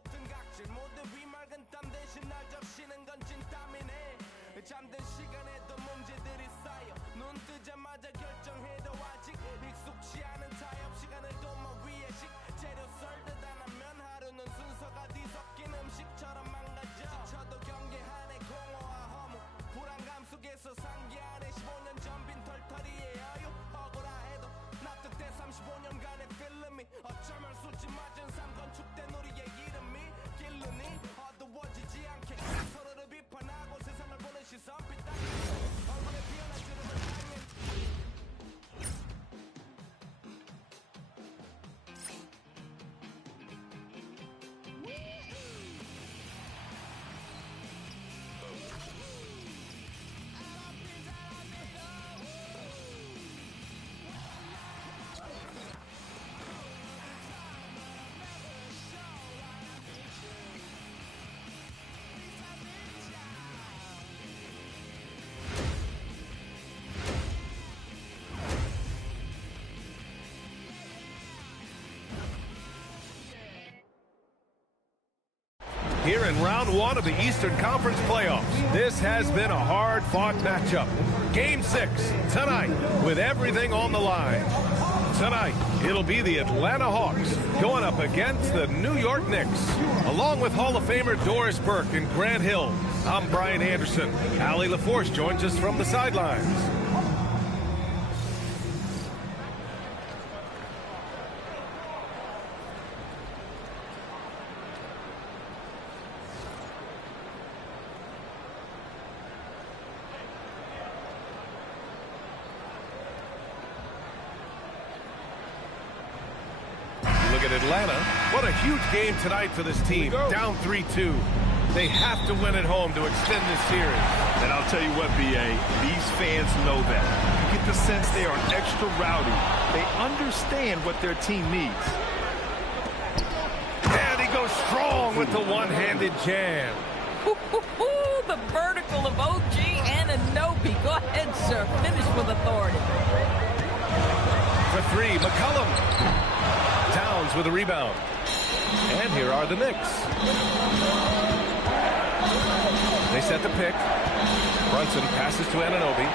붙은 각질 모두 비맑은 땀 대신 날 적시는 건 찐땀이네. 잠든 시간에도 문제들이 쌓여 눈 뜨자마자 결정해도 아직 익숙치 않은 타협 시간을 도마 위에 식재료 썰듯 안 하면 하루는 순서가 뒤섞인 음식처럼 망가져. 지쳐도 경계하네 공허와 허무 불안감 속에서 상기하네 15년 전 빈 털터리의 여유 억울하 해도 납득돼 35년간의 필름이 어쩌면 수치 맞은 삶 건축된 우리의 이름이 길르니 어두워지지 않게 서로를 비판하고 세상을 보는 시선 빗당기 얼굴에 피어난 주름을 당연 Here in round one of the Eastern Conference playoffs, this has been a hard-fought matchup. Game 6 tonight with everything on the line. Tonight, it'll be the Atlanta Hawks going up against the New York Knicks. Along with Hall of Famer Doris Burke and Grant Hill, I'm Brian Anderson. Allie LaForce joins us from the sidelines. Atlanta, what a huge game tonight for this team. Down 3-2. They have to win at home to extend this series. And I'll tell you what, B.A., these fans know that. You get the sense they are extra rowdy. They understand what their team needs. And he goes strong with the one-handed jam. The vertical of OG Anunoby. Go ahead, sir. Finish with authority. For three, McCollum. Downs with a rebound. And here are the Knicks. They set the pick. Brunson passes to Anunoby.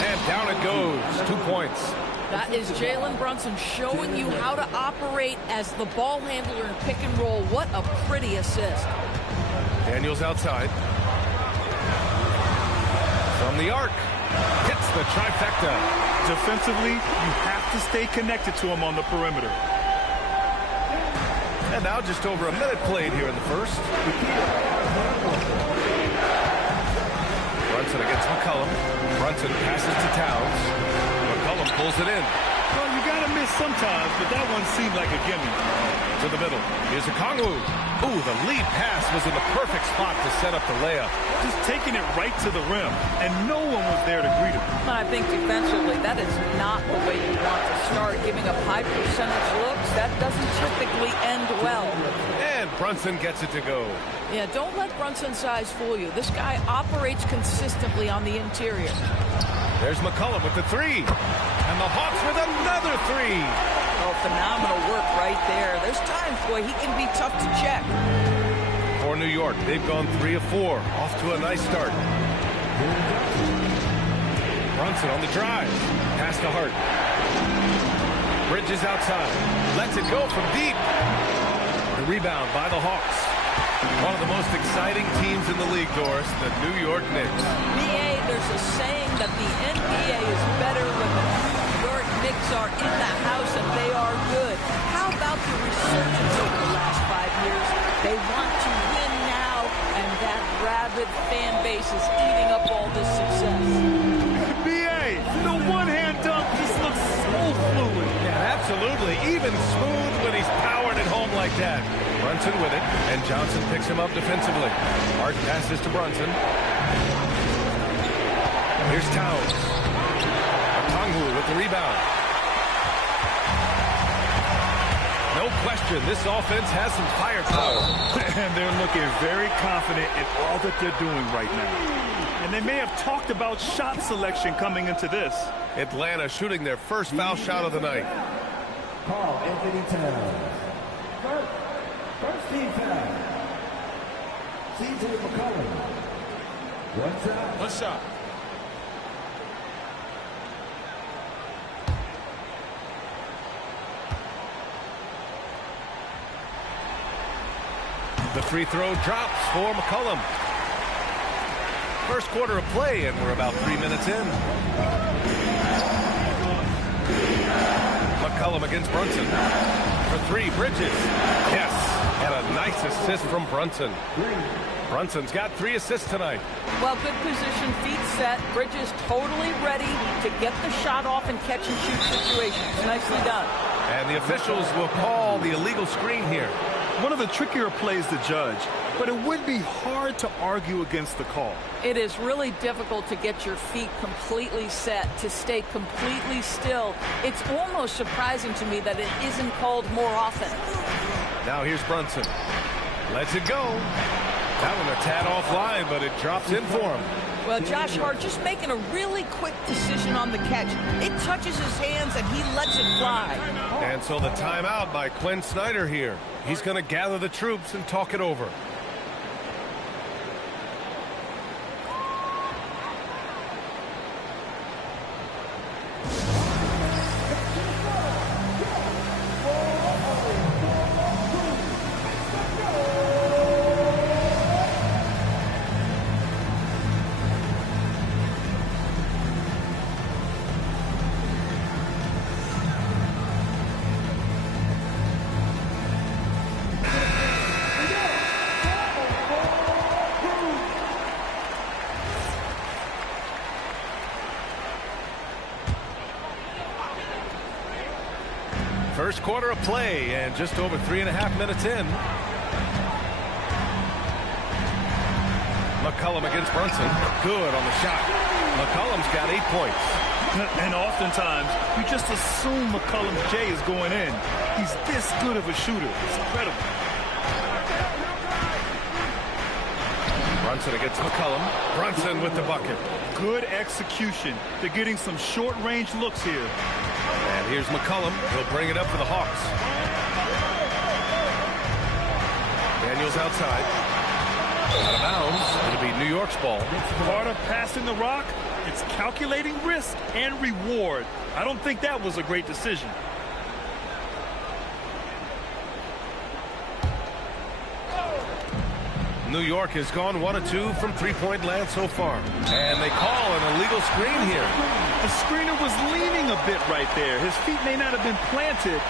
And down it goes. 2 points. That is Jalen Brunson showing you how to operate as the ball handler in pick and roll. What a pretty assist. Daniels outside. From the arc. Hits the trifecta. Defensively, you have to stay connected to him on the perimeter. And now just over a minute played here in the first. Brunson against McCollum. Brunson passes to Towns. McCollum pulls it in. Well, you got to miss sometimes, but that one seemed like a gimme. To the middle. Here's Okongwu. Ooh, the lead pass was in the perfect spot to set up the layup. Just taking it right to the rim, and no one was there to greet him. I think defensively, that is not the way you want to start. Giving up high percentage looks, that doesn't typically end well. And Brunson gets it to go. Yeah, don't let Brunson's size fool you. This guy operates consistently on the interior. There's McCollum with the three. And the Hawks with another three. Oh, phenomenal work right there. There's times, boy, he can be tough to check. For New York, they've gone 3 of 4. Off to a nice start. Brunson on the drive. Pass to Hart. Bridges outside. Lets it go from deep. The rebound by the Hawks. One of the most exciting teams in the league, Doris, the New York Knicks. BA, there's a saying that the NBA is better when the New York Knicks are in the house and they are good. How about the resurgence over the last 5 years? They want to win now, and that rabid fan base is eating up all this success. BA, the one-hand dunk just looks so fluid. Yeah, absolutely. Even smooth when he's powered at home like that. Brunson with it, and Johnson picks him up defensively. Hart passes to Brunson. Here's Towns. Okongwu with the rebound. No question, this offense has some firepower. And they're looking very confident in all that they're doing right now. And they may have talked about shot selection coming into this. Atlanta shooting their first foul shot of the night. Paul Anthony Towns. First team foul. One shot. The free throw drops for McCollum. First quarter of play, and we're about 3 minutes in. McCollum against Brunson. For three, Bridges. Yes, and a nice assist from Brunson. Brunson's got 3 assists tonight. Well, good position, feet set. Bridges totally ready to get the shot off and catch and shoot situations. Nicely done. And the officials will call the illegal screen here. One of the trickier plays to judge, but it would be hard to argue against the call. It is really difficult to get your feet completely set, to stay completely still. It's almost surprising to me that it isn't called more often. Now here's Brunson. Lets it go. That one a tad offline, but it drops in for him. Well, Josh Hart just making a really quick decision on the catch. It touches his hands and he lets it fly. And so the timeout by Quinn Snyder here. He's going to gather the troops and talk it over. First quarter of play, and just over 3.5 minutes in. McCollum against Brunson. Good on the shot. McCollum's got 8 points. And oftentimes, you just assume McCollum's J is going in. He's this good of a shooter. It's incredible. Brunson against McCollum. Brunson with the bucket. Good execution. They're getting some short-range looks here. And here's McCollum. He'll bring it up for the Hawks. Daniels outside. Out of bounds. It'll be New York's ball. Part of passing the rock, it's calculating risk and reward. I don't think that was a great decision. New York has gone 1 of 2 from three-point land so far. And they call an illegal screen here. The screener was leaning a bit right there. His feet may not have been planted.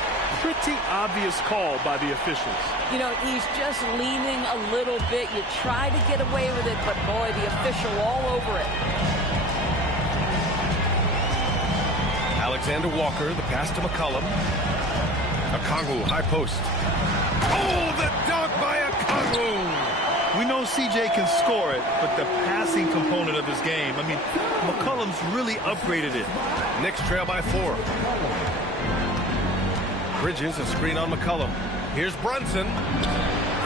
Pretty obvious call by the officials. You know, he's just leaning a little bit. You try to get away with it, but boy, the official all over it. Alexander Walker, the pass to McCollum. Okongwu, high post. Oh, the dunk by Okongwu! We know CJ can score it, but the passing component of his game, I mean, McCollum's really upgraded it. Knicks trail by 4. Bridges, a screen on McCollum. Here's Brunson.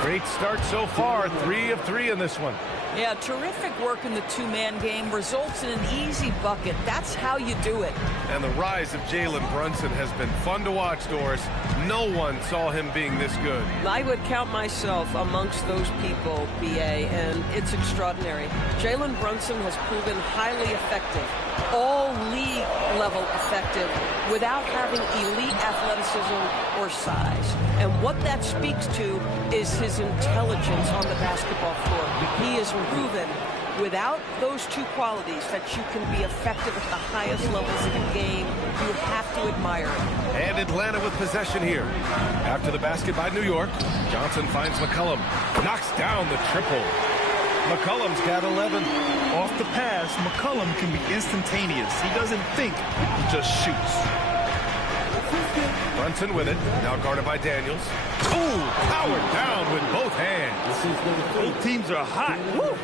Great start so far. 3 of 3 in this one. Yeah, terrific work in the two-man game. Results in an easy bucket. That's how you do it. And the rise of Jalen Brunson has been fun to watch, Doris. No one saw him being this good. I would count myself amongst those people, B.A., and it's extraordinary. Jalen Brunson has proven highly effective, all league level effective, without having elite athleticism or size. And what that speaks to is his intelligence on the basketball floor. He has proven without those two qualities that you can be effective at the highest levels of the game. You have to admire it. And Atlanta with possession here. After the basket by New York, Johnson finds McCollum. Knocks down the triple. McCollum's got 11. Off the pass, McCollum can be instantaneous. He doesn't think, he just shoots. Brunson with it, now guarded by Daniels. Ooh, powered down with both hands. Both teams are hot. Woo!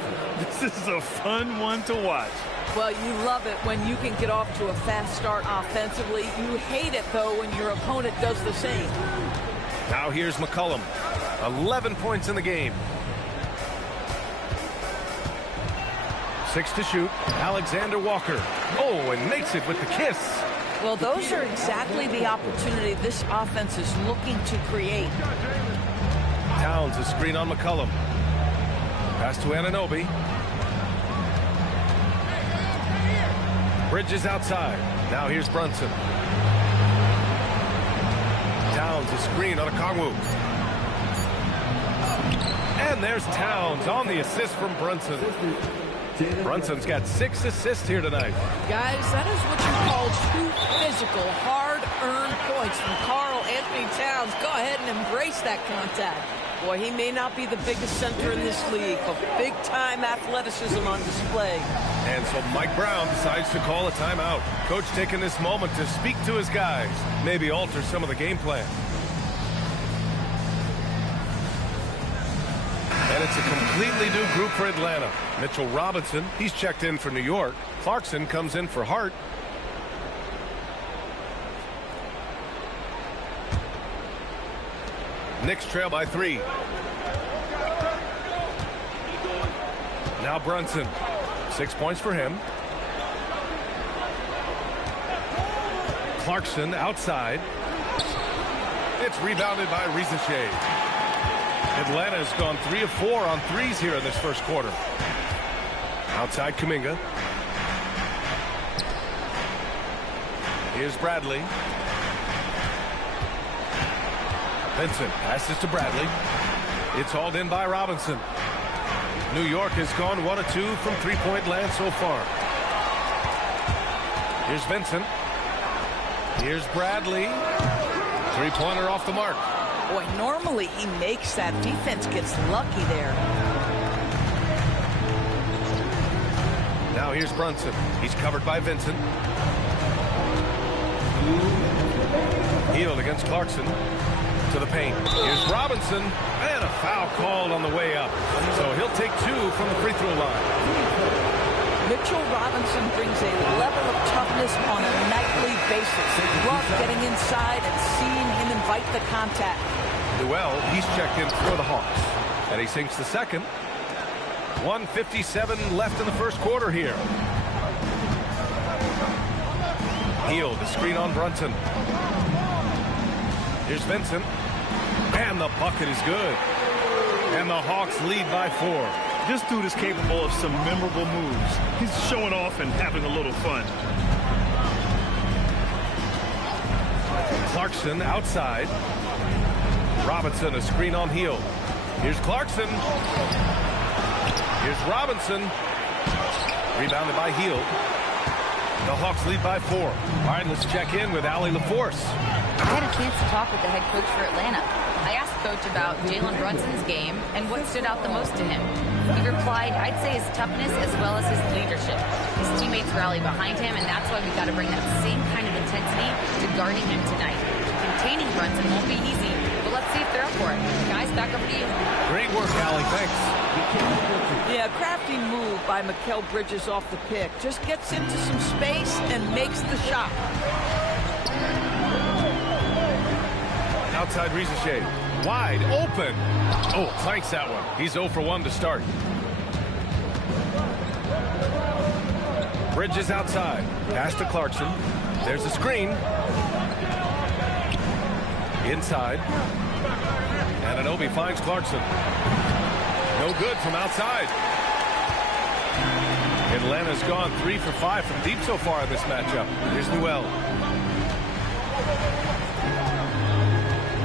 This is a fun one to watch. Well, you love it when you can get off to a fast start offensively. You hate it, though, when your opponent does the same. Now here's McCollum. 11 points in the game. 6 to shoot. Alexander Walker. Oh, and makes it with the kiss. Well, those are exactly the opportunity this offense is looking to create. Towns a screen on McCollum. Pass to Anunoby. Bridges outside. Now here's Brunson. Towns a screen on a Kongwu. And there's Towns on the assist from Brunson. Brunson's got 6 assists here tonight. Guys, that is what you call 2 physical, hard-earned points from Karl Anthony Towns. Go ahead and embrace that contact. Boy, he may not be the biggest center in this league, but big-time athleticism on display. And so Mike Brown decides to call a timeout. Coach taking this moment to speak to his guys, maybe alter some of the game plan. And it's a completely new group for Atlanta. Mitchell Robinson, he's checked in for New York. Clarkson comes in for Hart. Knicks trail by 3. Now Brunson. 6 points for him. Clarkson outside. It's rebounded by Rizachet. Atlanta has gone 3 of 4 on threes here in this first quarter. Outside Kuminga. Here's Bradley. Vincent passes to Bradley. It's hauled in by Robinson. New York has gone 1 of 2 from three-point land so far. Here's Vincent. Here's Bradley. Three-pointer off the mark. Boy, normally he makes that. Defense gets lucky there. Now here's Brunson. He's covered by Vincent. Healed against Clarkson. To the paint. Here's Robinson. And a foul called on the way up. So he'll take 2 from the free throw line. Mitchell Robinson brings a level of toughness on a nightly basis. Love getting inside and seeing him invite the contact. Newell, he's checked in for the Hawks. And he sinks the second. 1:57 left in the first quarter here. Healed, the screen on Brunson. Here's Vincent. And the bucket is good. And the Hawks lead by 4. This dude is capable of some memorable moves. He's showing off and having a little fun. Clarkson outside. Robinson, a screen on Hield. Here's Clarkson. Here's Robinson. Rebounded by Hield. The Hawks lead by 4. All right, let's check in with Allie LaForce. I had a chance to talk with the head coach for Atlanta. I asked Coach about Jalen Brunson's game and what stood out the most to him. He replied, I'd say his toughness as well as his leadership. His teammates rally behind him, and that's why we've got to bring that same kind of intensity to guarding him tonight. Containing Brunson won't be easy, but let's see if they're up for it. Guys, back over to you. Great work, Allie. Thanks. Yeah, crafty move by Mikal Bridges off the pick. Just gets into some space and makes the shot. Outside Rizachet. Wide open. Oh, clanks that one. He's 0 for 1 to start. Bridges outside. Pass to Clarkson. There's a screen. Inside. Anunoby finds Clarkson. No good from outside. Atlanta's gone 3 for 5 from deep so far in this matchup. Here's Newell.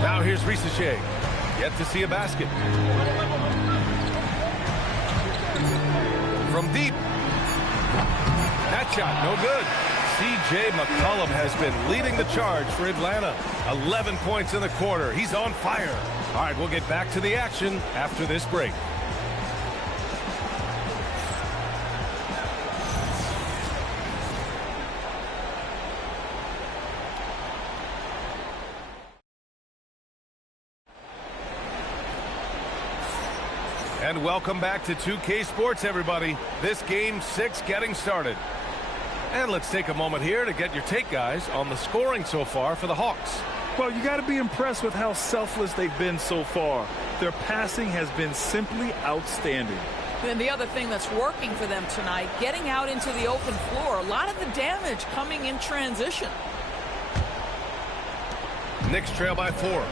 Now here's Rizachet. Yet to see a basket. From deep. That shot, no good. C.J. McCollum has been leading the charge for Atlanta. 11 points in the quarter. He's on fire. All right, we'll get back to the action after this break. And welcome back to 2K Sports, everybody. This Game 6 getting started. And let's take a moment here to get your take, guys, on the scoring so far for the Hawks. Well, you got to be impressed with how selfless they've been so far. Their passing has been simply outstanding. And the other thing that's working for them tonight, getting out into the open floor. A lot of the damage coming in transition. Knicks trail by 4.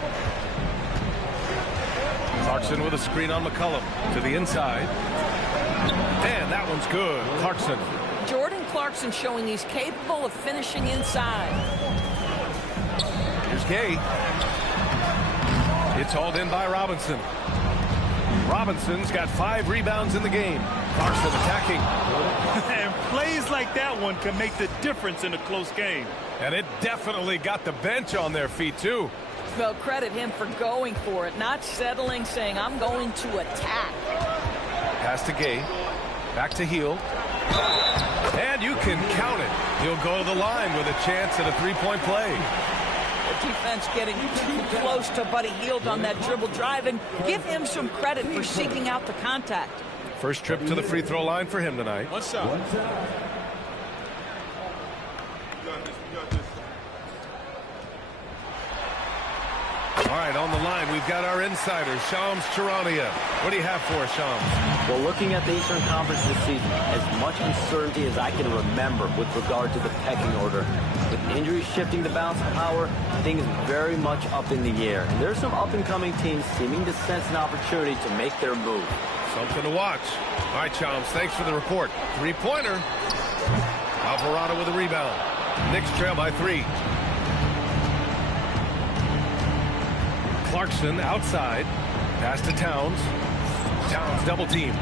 Clarkson with a screen on McCollum to the inside. And that one's good. Clarkson. Jordan Clarkson showing he's capable of finishing inside. Here's Gay. It's hauled in by Robinson. Robinson's got 5 rebounds in the game. Clarkson attacking. And plays like that one can make the difference in a close game. And it definitely got the bench on their feet, too. Well, credit him for going for it, not settling, saying, I'm going to attack. Pass to Gay. Back to Heel. And you can count it. He'll go to the line with a chance at a 3-point play. The defense getting too close to Buddy Hield on that dribble drive, and give him some credit for seeking out the contact. First trip to the free throw line for him tonight. What's up? All right, on the line, we've got our insider, Shams Charania. What do you have for us, Shams? Well, looking at the Eastern Conference this season, as much uncertainty as I can remember with regard to the pecking order. With injuries shifting the balance of power, things very much up in the air. And there's some up-and-coming teams seeming to sense an opportunity to make their move. Something to watch. All right, Shams, thanks for the report. 3-pointer. Alvarado with a rebound. Knicks trail by 3. Clarkson outside. Pass to Towns. Towns double team.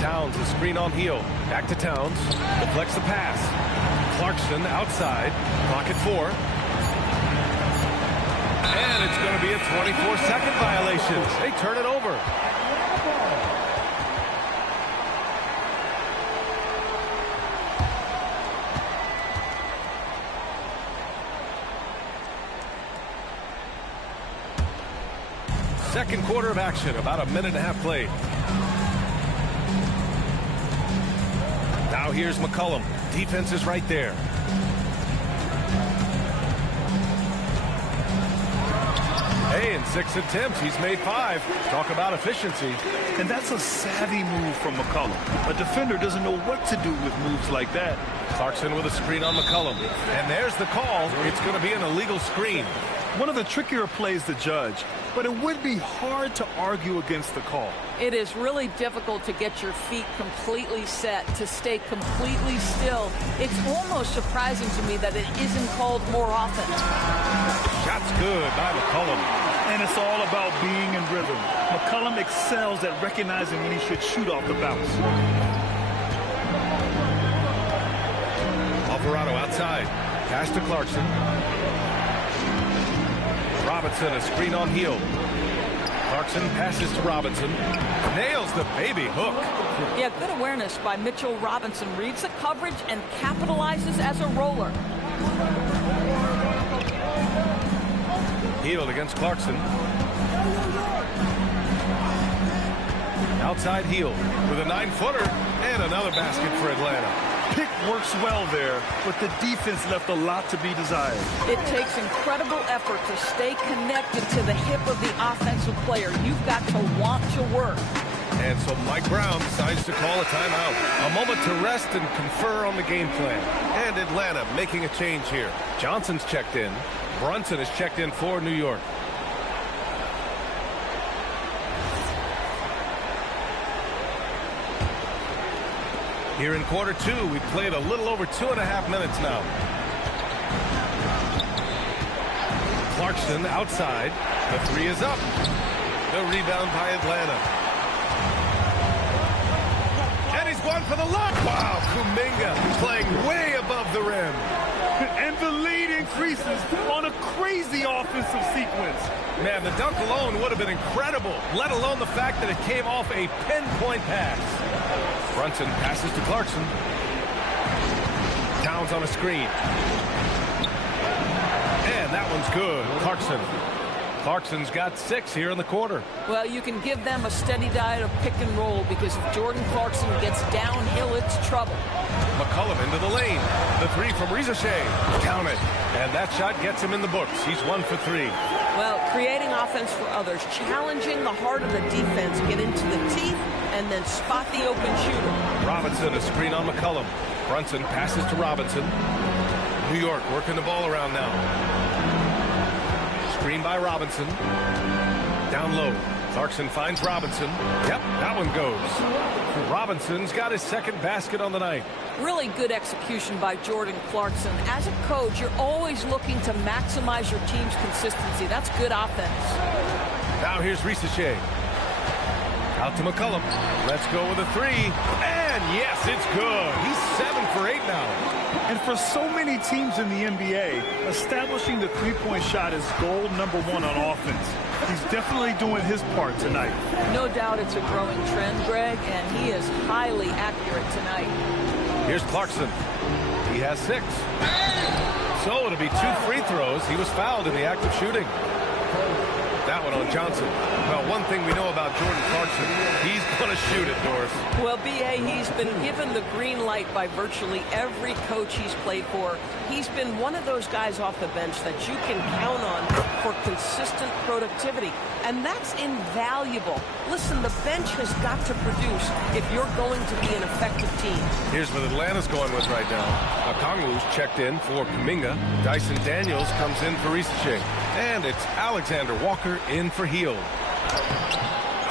Towns a screen on Heel. Back to Towns. Deflects the pass. Clarkson outside. Clock at 4. And it's going to be a 24-second violation. They turn it over. Second quarter of action, about a minute and a half played. Now here's McCollum. Defense is right there. Hey, in 6 attempts, he's made 5. Talk about efficiency. And that's a savvy move from McCollum. A defender doesn't know what to do with moves like that. Clarkson with a screen on McCollum. And there's the call. It's going to be an illegal screen. One of the trickier plays to judge, but it would be hard to argue against the call. It is really difficult to get your feet completely set, to stay completely still. It's almost surprising to me that it isn't called more often. Shot's good by McCollum. And it's all about being in rhythm. McCollum excels at recognizing when he should shoot off the bounce. Alvarado outside. Pass to Clarkson. Robinson, a screen on Heel. Clarkson passes to Robinson. Nails the baby hook. Yeah, good awareness by Mitchell Robinson. Reads the coverage and capitalizes as a roller. Heel against Clarkson. Outside Heel with a 9-footer and another basket for Atlanta. Pick works well there, but the defense left a lot to be desired. It takes incredible effort to stay connected to the hip of the offensive player. You've got to want to work. And so Mike Brown decides to call a timeout. A moment to rest and confer on the game plan. And Atlanta making a change here. Johnson's checked in. Brunson is checked in for New York. Here in quarter 2, we've played a little over 2.5 minutes now. Clarkson outside. The 3 is up. The rebound by Atlanta. And he's going for the lock. Wow, Kuminga playing way above the rim. And the lead increases on a crazy offensive sequence. Man, the dunk alone would have been incredible, let alone the fact that it came off a pinpoint pass. Brunson passes to Clarkson. Towns on a screen. And that one's good. Clarkson. Clarkson's got 6 here in the quarter. Well, you can give them a steady diet of pick and roll because if Jordan Clarkson gets downhill, it's trouble. McCollum into the lane. The 3 from Rizichet. Count it. And that shot gets him in the books. He's 1 for 3. Well, creating offense for others, challenging the heart of the defense, get into the teeth, and then spot the open shooter. Robinson, a screen on McCollum. Brunson passes to Robinson. New York working the ball around now. Screen by Robinson. Down low. Clarkson finds Robinson. Yep, that one goes. Robinson's got his second basket on the night. Really good execution by Jordan Clarkson. As a coach, you're always looking to maximize your team's consistency. That's good offense. Now here's Risache. Out to McCollum. Let's go with a three. And yes, it's good. He's 7 for 8 now. And for so many teams in the NBA, establishing the three-point shot is goal number 1 on offense. He's definitely doing his part tonight. No doubt it's a growing trend, Greg, and he is highly accurate tonight. Here's Clarkson. He has 6. So it'll be 2 free throws. He was fouled in the act of shooting. That one on Johnson. Well, one thing we know about Jordan Clarkson, he's going to shoot it, Doris. Well, B.A., he's been given the green light by virtually every coach he's played for. He's been one of those guys off the bench that you can count on for consistent productivity, and that's invaluable. Listen, the bench has got to produce if you're going to be an effective team. Here's what Atlanta's going with right now. Okongwu's checked in for Kuminga. Dyson Daniels comes in for Risache. And it's Alexander Walker in for Hield.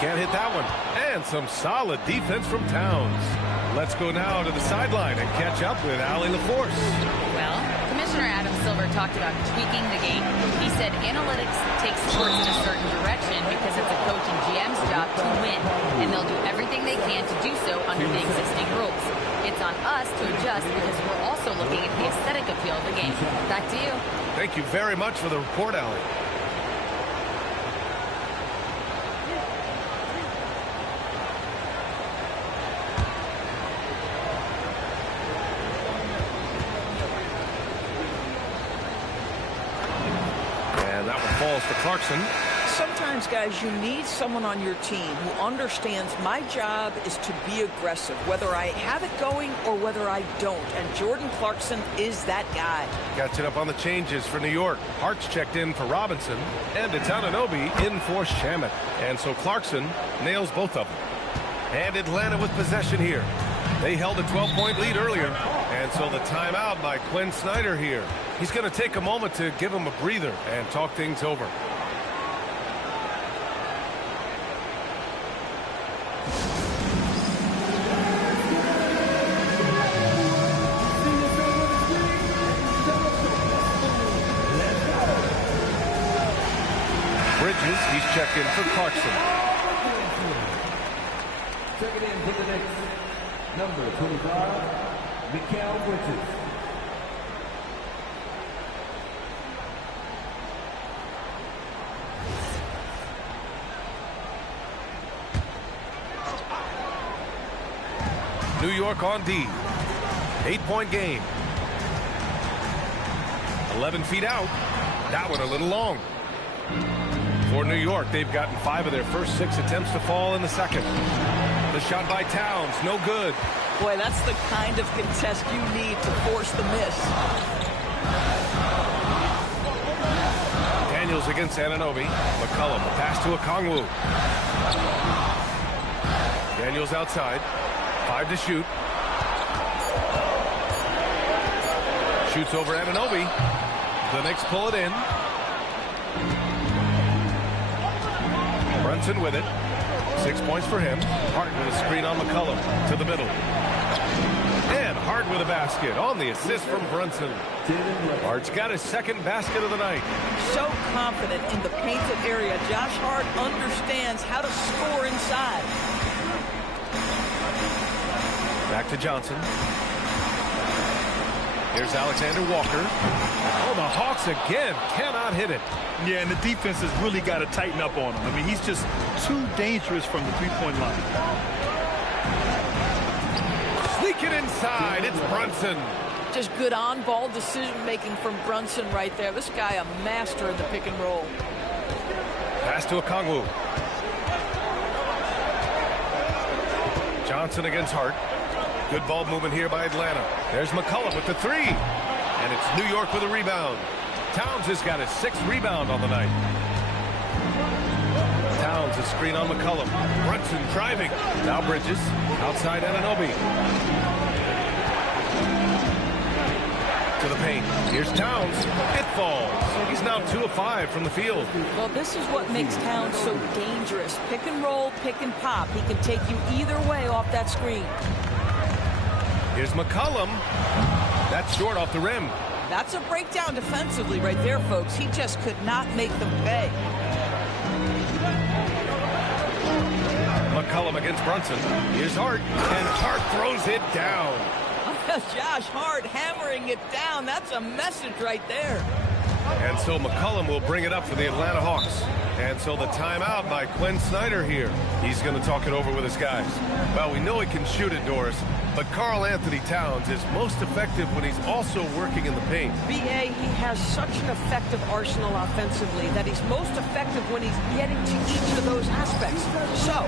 Can't hit that one. And some solid defense from Towns. Let's go now to the sideline and catch up with Allie LaForce. Well, Commissioner Adam Silver talked about tweaking the game. He said analytics takes sports in a certain direction because it's a coach and GM's job to win, and they'll do everything they can to do so under the existing rules. It's on us to adjust because we're also looking at the aesthetic appeal of the game. Back to you. Thank you very much for the report, Allie. And that one falls for Clarkson. Sometimes, guys, you need someone on your team who understands my job is to be aggressive, whether I have it going or whether I don't. And Jordan Clarkson is that guy. Catching up on the changes for New York. Hart's checked in for Robinson. And it's Anunoby in for Shamet. And so Clarkson nails both of them. And Atlanta with possession here. They held a 12-point lead earlier. And so the timeout by Quinn Snyder here. He's going to take a moment to give him a breather and talk things over. He's checked in for Clarkson. Checking in for the Knicks, number 25, Mikal Bridges. New York on D. 8-point game. 11 feet out. That one a little long. For New York, they've gotten 5 of their first 6 attempts to fall in the second. The shot by Towns, no good. Boy, that's the kind of contest you need to force the miss. Daniels against Anunoby. McCollum, pass to Okongwu. Daniels outside. 5 to shoot. Shoots over Anunoby. The Knicks pull it in. Brunson with it. 6 points for him. Hart with a screen on McCollum to the middle. And Hart with a basket on the assist from Brunson. Hart's got his second basket of the night. So confident in the painted area. Josh Hart understands how to score inside. Back to Johnson. Here's Alexander Walker. Oh, the Hawks again cannot hit it. Yeah, and the defense has really got to tighten up on him. I mean, he's just too dangerous from the three-point line. Sneaking inside, it's Brunson. Just good on-ball decision-making from Brunson right there. This guy a master in the pick and roll. Pass to Okongwu. Johnson against Hart. Good ball movement here by Atlanta. There's McCollum with the 3. And it's New York with a rebound. Towns has got his 6th rebound on the night. Towns a screen on McCollum. Brunson driving. Now Bridges. Outside Anunoby. to the paint. Here's Towns. It falls. He's now 2 of 5 from the field. Well, this is what makes Towns so dangerous. Pick and roll, pick and pop. He can take you either way off that screen. Here's McCollum. That's short off the rim. That's a breakdown defensively right there, folks. He just could not make them pay. McCollum against Brunson. Here's Hart, and Hart throws it down. Josh Hart hammering it down. That's a message right there. And so McCollum will bring it up for the Atlanta Hawks. And so the timeout by Quinn Snyder here. He's going to talk it over with his guys. Well, we know he can shoot it, Doris, but Karl Anthony Towns is most effective when he's also working in the paint. B.A., he has such an effective arsenal offensively that he's most effective when he's getting to each of those aspects. So,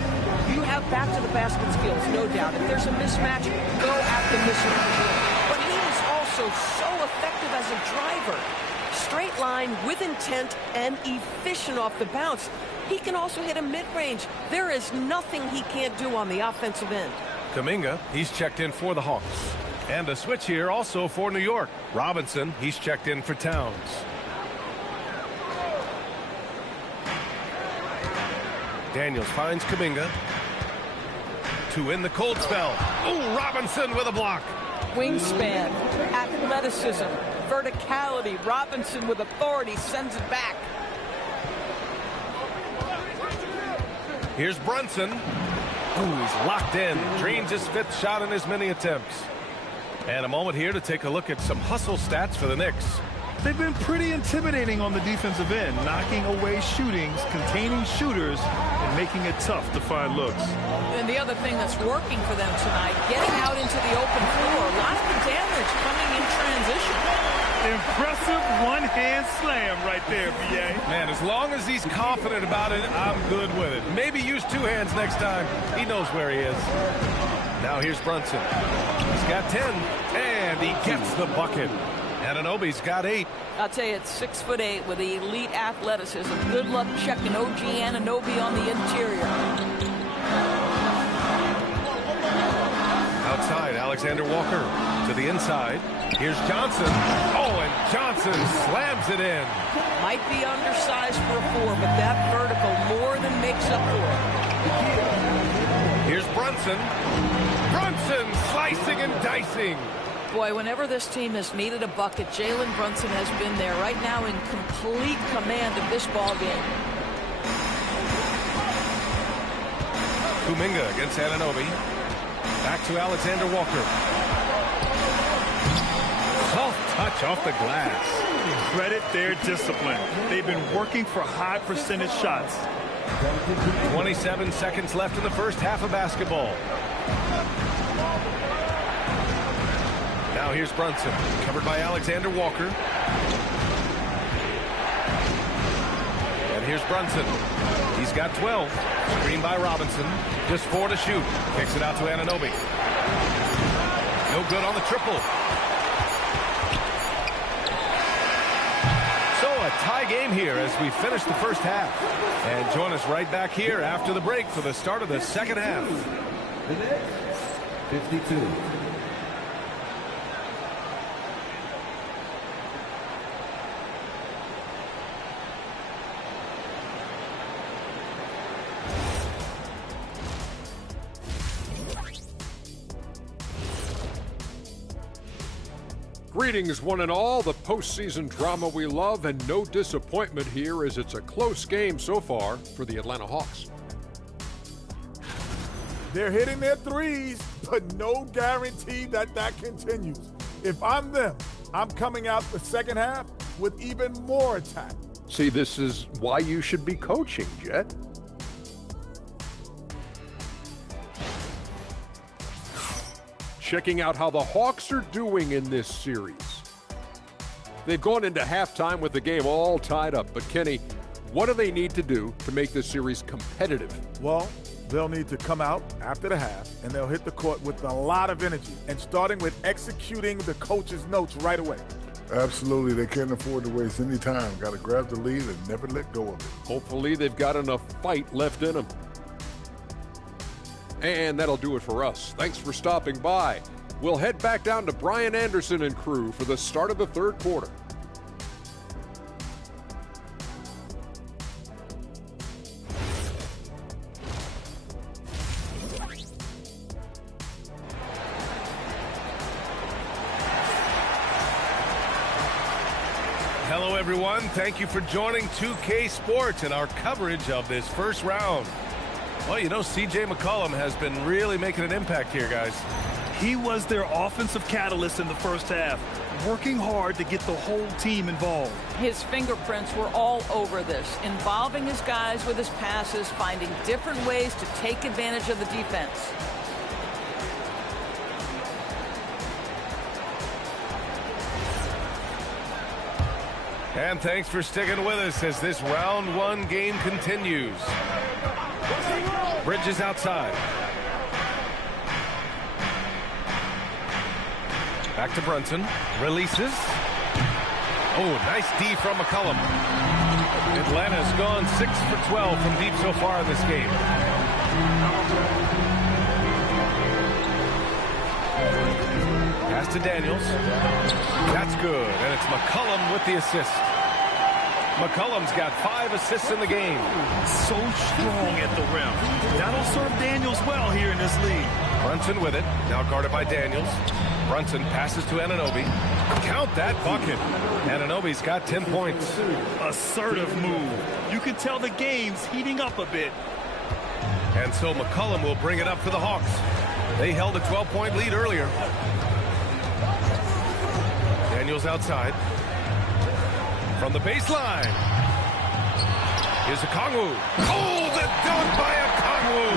you have back-to-the-basket skills, no doubt. If there's a mismatch, go after mismatch. But he is also so effective as a driver. Straight line with intent and efficient off the bounce. He can also hit a mid-range. There is nothing he can't do on the offensive end. Kuminga, he's checked in for the Hawks. And a switch here also for New York. Robinson, he's checked in for Towns. Daniels finds Kuminga. To in the cold spell. Oh, Robinson with a block. Wingspan, athleticism, verticality. Robinson with authority sends it back. Here's Brunson. Ooh, he's locked in. Drains his 5th shot in as many attempts. And a moment here to take a look at some hustle stats for the Knicks. They've been pretty intimidating on the defensive end, knocking away shootings, containing shooters, and making it tough to find looks. And the other thing that's working for them tonight, getting out into the open floor. A lot of the damage coming in transition. Impressive one-hand slam right there, B.A. Man, as long as he's confident about it, I'm good with it. Maybe use 2 hands next time. He knows where he is. Now here's Brunson. He's got 10, and he gets the bucket. Anunoby's got 8. I'll tell you, it's 6'8" with elite athleticism. Good luck checking OG Anunoby on the interior. Outside, Alexander Walker to the inside. Here's Johnson. Oh, and Johnson slams it in. Might be undersized for a 4, but that vertical more than makes up for it. Here's Brunson. Brunson slicing and dicing. Boy, whenever this team has needed a bucket, Jalen Brunson has been there right now in complete command of this ball game. Kuminga against Anunoby. Back to Alexander Walker. Soft touch off the glass. Credit their discipline. They've been working for high percentage shots. 27 seconds left in the first half of basketball. Now here's Brunson, covered by Alexander Walker. And here's Brunson. He's got 12. Screened by Robinson. Just 4 to shoot. Kicks it out to Anunoby. No good on the triple. So a tie game here as we finish the first half. And join us right back here after the break for the start of the second half. The Knicks, 52. Greetings, one and all. The postseason drama we love, and no disappointment here as it's a close game so far for the Atlanta Hawks. They're hitting their threes, but no guarantee that that continues. If I'm them, I'm coming out the second half with even more attack. See, this is why you should be coaching, Jet. Checking out how the Hawks are doing in this series. They've gone into halftime with the game all tied up. But, Kenny, what do they need to do to make this series competitive? Well, they'll need to come out after the half, and they'll hit the court with a lot of energy, and starting with executing the coach's notes right away. Absolutely. They can't afford to waste any time. Got to grab the lead and never let go of it. Hopefully they've got enough fight left in them. And that'll do it for us. Thanks for stopping by. We'll head back down to Brian Anderson and crew for the start of the third quarter. Hello, everyone. Thank you for joining 2K Sports and our coverage of this first round. Well, you know, C.J. McCollum has been really making an impact here, guys. He was their offensive catalyst in the first half, working hard to get the whole team involved. His fingerprints were all over this, involving his guys with his passes, finding different ways to take advantage of the defense. And thanks for sticking with us as this round one game continues. Bridges outside. Back to Brunson. Releases. Oh, nice D from McCollum. Atlanta's gone 6 for 12 from deep so far in this game. Pass to Daniels. That's good, and it's McCollum with the assist. McCollum's got 5 assists in the game. So strong at the rim. That'll serve Daniels well here in this league. Brunson with it, now guarded by Daniels. Brunson passes to Anunoby. Count that bucket. Anunoby's got 10 points. Assertive move. You can tell the game's heating up a bit. And so McCollum will bring it up for the Hawks. They held a 12-point lead earlier. Daniels outside. From the baseline. Here's Okongwu. Oh, the dunk by Okongwu.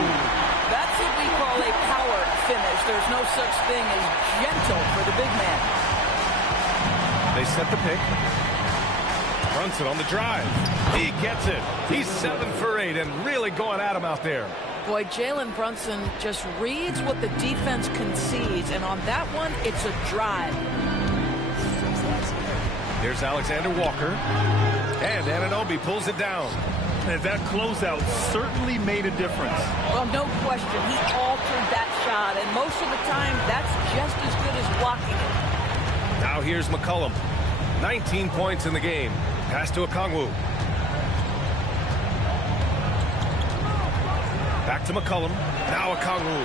That's what we call a power finish. There's no such thing as gentle for the big man. They set the pick. Brunson on the drive. He gets it. He's 7 for 8 and really going at him out there. Boy, Jalen Brunson just reads what the defense concedes, and on that one, it's a drive. Here's Alexander Walker. And Anunoby pulls it down. And that closeout certainly made a difference. Well, no question. He altered that shot, and most of the time, that's just as good as blocking it. Now here's McCollum. 19 points in the game. Pass to Okongwu. Back to McCollum. Now Okongwu.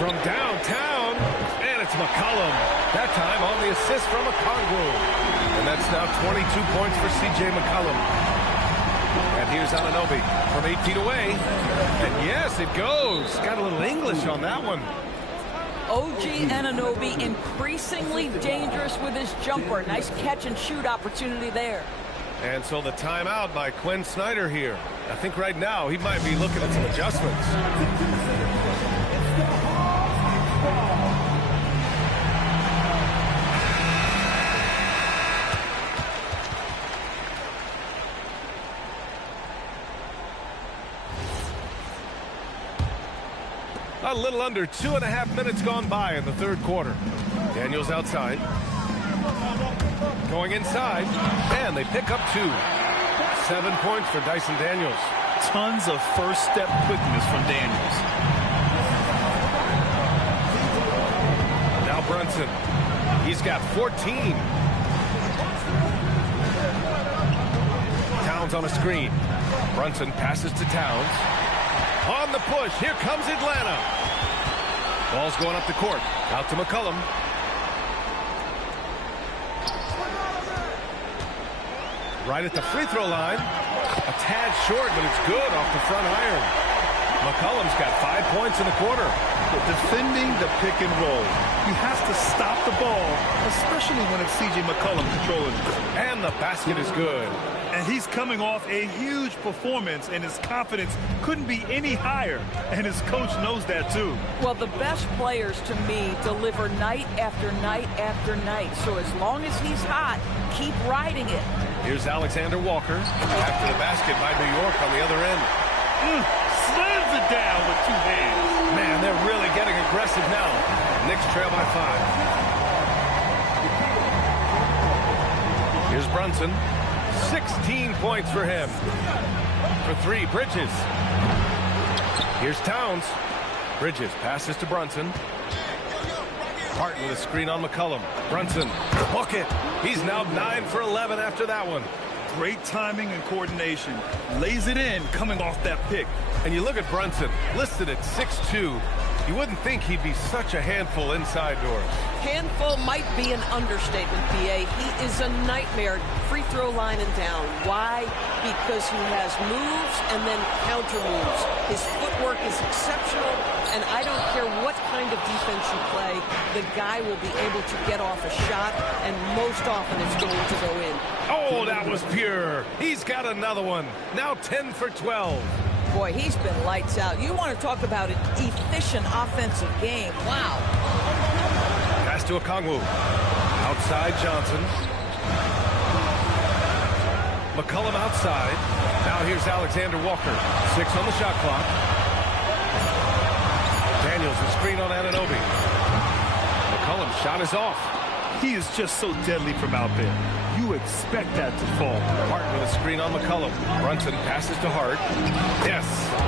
From downtown, and it's McCollum. That time on the assist from Okongwu. And that's now 22 points for C.J. McCollum. And here's Anunoby from 8 feet away. And yes, it goes. Got a little English on that one. OG Anunoby increasingly dangerous with his jumper. Nice catch and shoot opportunity there. And so the timeout by Quinn Snyder here. I think right now he might be looking at some adjustments. A little under 2.5 minutes gone by in the third quarter. Daniels outside. Going inside, and they pick up 2. 7 points for Dyson Daniels. Tons of first step quickness from Daniels. Now Brunson. He's got 14. Towns on a screen. Brunson passes to Towns. On the push, here comes Atlanta. Ball's going up the court. Out to McCollum. Right at the free throw line. A tad short, but it's good off the front iron. McCollum's got 5 points in the quarter. Defending the pick and roll. He has to stop the ball, especially when it's C.J. McCollum controlling it. And the basket is good. And he's coming off a huge performance, and his confidence couldn't be any higher. And his coach knows that, too. Well, the best players, to me, deliver night after night after night. So as long as he's hot, keep riding it. Here's Alexander Walker. After the basket by New York on the other end. Slams it down with 2 hands. Man, they're really getting aggressive now. Knicks trail by 5. Here's Brunson. 16 points for him. For 3, Bridges. Here's Towns. Bridges passes to Brunson. Hart with a screen on McCollum. Brunson, bucket. He's now 9 for 11 after that one. Great timing and coordination. Lays it in coming off that pick. And you look at Brunson, listed at 6'2". You wouldn't think he'd be such a handful inside doors. Handful might be an understatement, B.A. He is a nightmare, free throw line and down. Why? Because he has moves and then counter moves. His footwork is exceptional, and I don't care what kind of defense you play, the guy will be able to get off a shot, and most often it's going to go in. Oh, that was pure. He's got another one. Now 10 for 12. Boy, he's been lights out. You want to talk about an efficient offensive game. Wow. Pass to Okongwu. Outside Johnson. McCollum outside. Now here's Alexander Walker. 6 on the shot clock. Daniels, the screen on Anunoby. McCollum's shot is off. He is just so deadly from out there. You expect that to fall. Hart with a screen on McCollum. Brunson passes to Hart. Yes,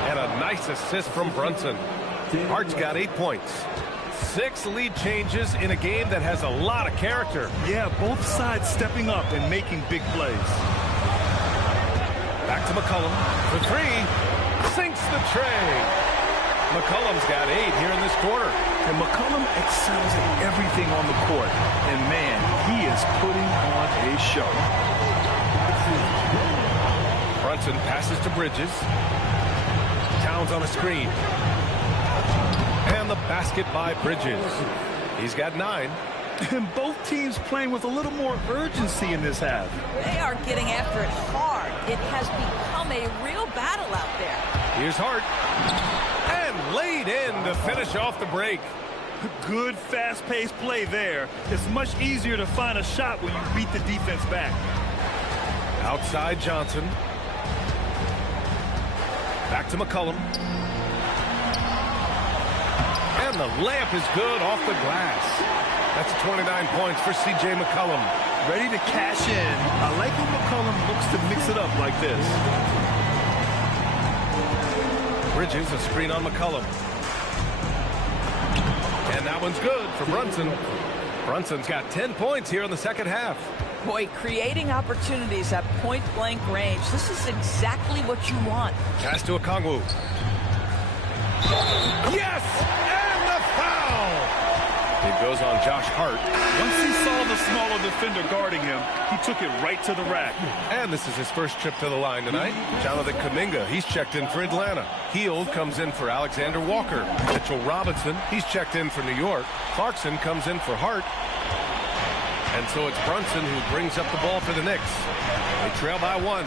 and a nice assist from Brunson. Hart's got 8 points. 6 lead changes in a game that has a lot of character. Yeah, both sides stepping up and making big plays. Back to McCollum for 3. Sinks the tray. McCollum's got 8 here in this quarter. And McCollum excels at everything on the court. And man, he is putting on a show. Brunson passes to Bridges. Towns on a screen. And the basket by Bridges. He's got 9. And both teams playing with a little more urgency in this half. They are getting after it hard. It has become a real battle out there. Here's Hart. And laid in to finish off the break. Good, fast-paced play there. It's much easier to find a shot when you beat the defense back. Outside Johnson. Back to McCollum. And the layup is good off the glass. That's 29 points for C.J. McCollum. Ready to cash in. I like when McCollum looks to mix it up like this. Bridges, a screen on McCollum. And that one's good for Brunson. Brunson's got 10 points here in the second half. Boy, creating opportunities at point-blank range. This is exactly what you want. Pass to Okongwu. Yes! And the foul! It goes on Josh Hart. Once he saw the smaller defender guarding him, he took it right to the rack. And this is his first trip to the line tonight. Jonathan Kuminga, he's checked in for Atlanta. Hield comes in for Alexander Walker. Mitchell Robinson, he's checked in for New York. Clarkson comes in for Hart. And so it's Brunson who brings up the ball for the Knicks. They trail by 1.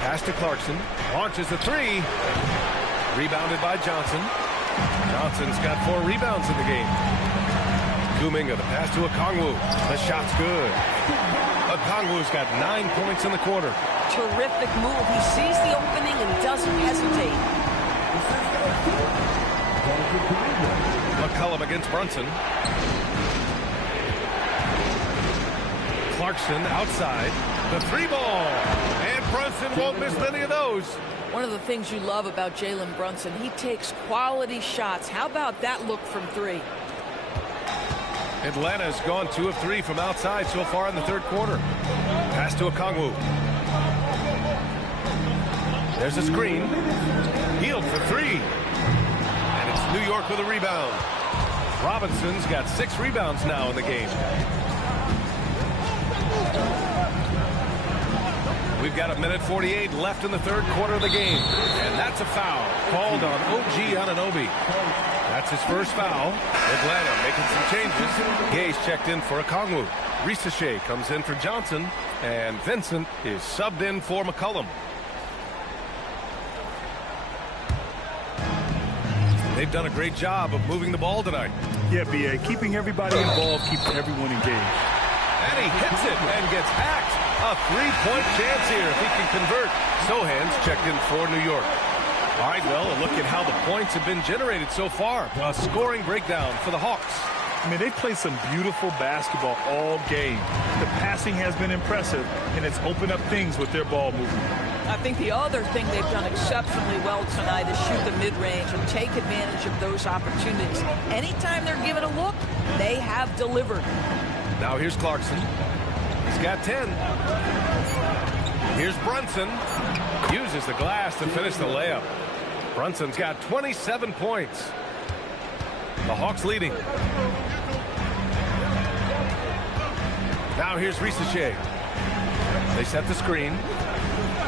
Pass to Clarkson. Launches a 3. Rebounded by Johnson. Johnson's got 4 rebounds in the game. Kuminga, the pass to Okongwu. The shot's good. Okongwu's got 9 points in the quarter. Terrific move. He sees the opening and doesn't hesitate. McCollum against Brunson. Clarkson outside. The 3 ball. And Brunson won't miss many of those. One of the things you love about Jalen Brunson, he takes quality shots. How about that look from 3? Atlanta's gone 2 of 3 from outside so far in the third quarter. Pass to Okongwu. There's a screen. Hield for 3. And it's New York with a rebound. Robinson's got 6 rebounds now in the game. We've got 1:48 left in the third quarter of the game. And that's a foul called on OG Anunoby. That's his first foul. Atlanta making some changes. Gay's checked in for Okongwu. Risache comes in for Johnson. And Vincent is subbed in for McCollum. They've done a great job of moving the ball tonight. Yeah, B.A. Keeping everybody involved keeps everyone engaged. And he hits it and gets hacked. A 3-point chance here if he can convert. Sohan's checked in for New York. All right, well, a look at how the points have been generated so far. A scoring breakdown for the Hawks. I mean, they've played some beautiful basketball all game. The passing has been impressive, and it's opened up things with their ball movement. I think the other thing they've done exceptionally well tonight is shoot the mid-range and take advantage of those opportunities. Anytime they're given a look, they have delivered. Now here's Clarkson. He's got 10. Here's Brunson. Uses the glass to finish the layup. Brunson's got 27 points. The Hawks leading. Now here's Risacher. They set the screen.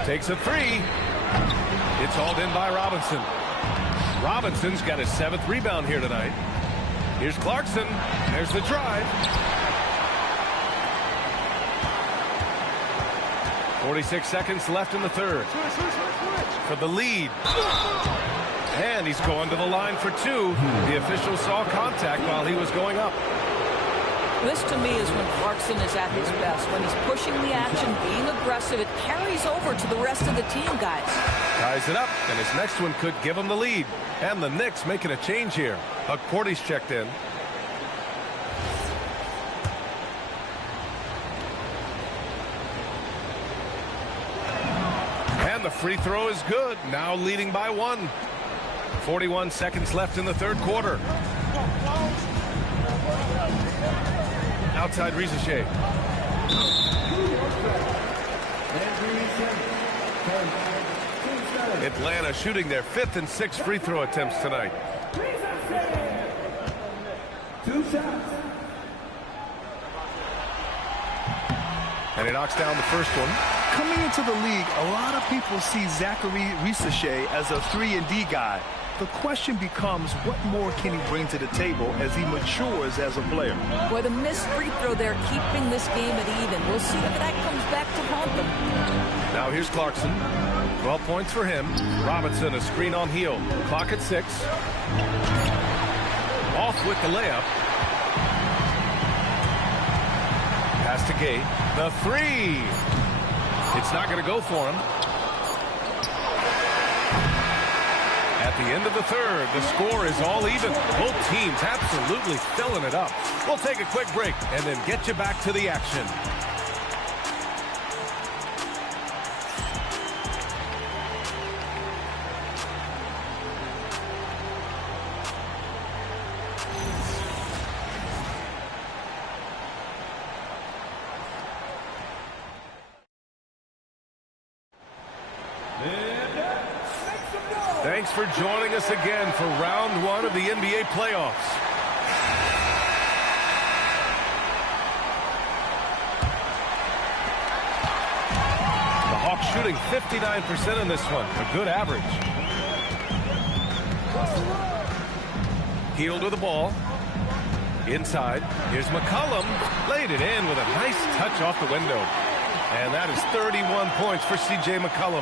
Takes a three. It's hauled in by Robinson. Robinson's got his 7th rebound here tonight. Here's Clarkson. There's the drive. 46 seconds left in the third. For the lead. And he's going to the line for 2. The official saw contact while he was going up. This, to me, is when Clarkson is at his best. When he's pushing the action, being aggressive, it carries over to the rest of the team, guys. Ties it up, and his next one could give him the lead. And the Knicks making a change here. Buck Porty's checked in. And the free throw is good. Now leading by 1. 41 seconds left in the third quarter. Outside Risacher. Atlanta shooting their 5th and 6th free throw attempts tonight. 2 shots. And he knocks down the first one. Coming into the league, a lot of people see Zachary Risacher as a 3-and-D guy. The question becomes, what more can he bring to the table as he matures as a player? Boy, the missed free throw there, keeping this game at even. We'll see if that comes back to haunt them. Now here's Clarkson. 12 points for him. Robinson, a screen on heel. Clock at 6. Off with the layup. Pass to Gay. The 3. It's not going to go for him. At the end of the third, the score is all even. Both teams absolutely filling it up. We'll take a quick break and then get you back to the action. Thanks for joining us again for round 1 of the NBA playoffs. The Hawks shooting 59% in this one, a good average. Hield with the ball. Inside, here's McCollum. Laid it in with a nice touch off the window. And that is 31 points for C.J. McCollum.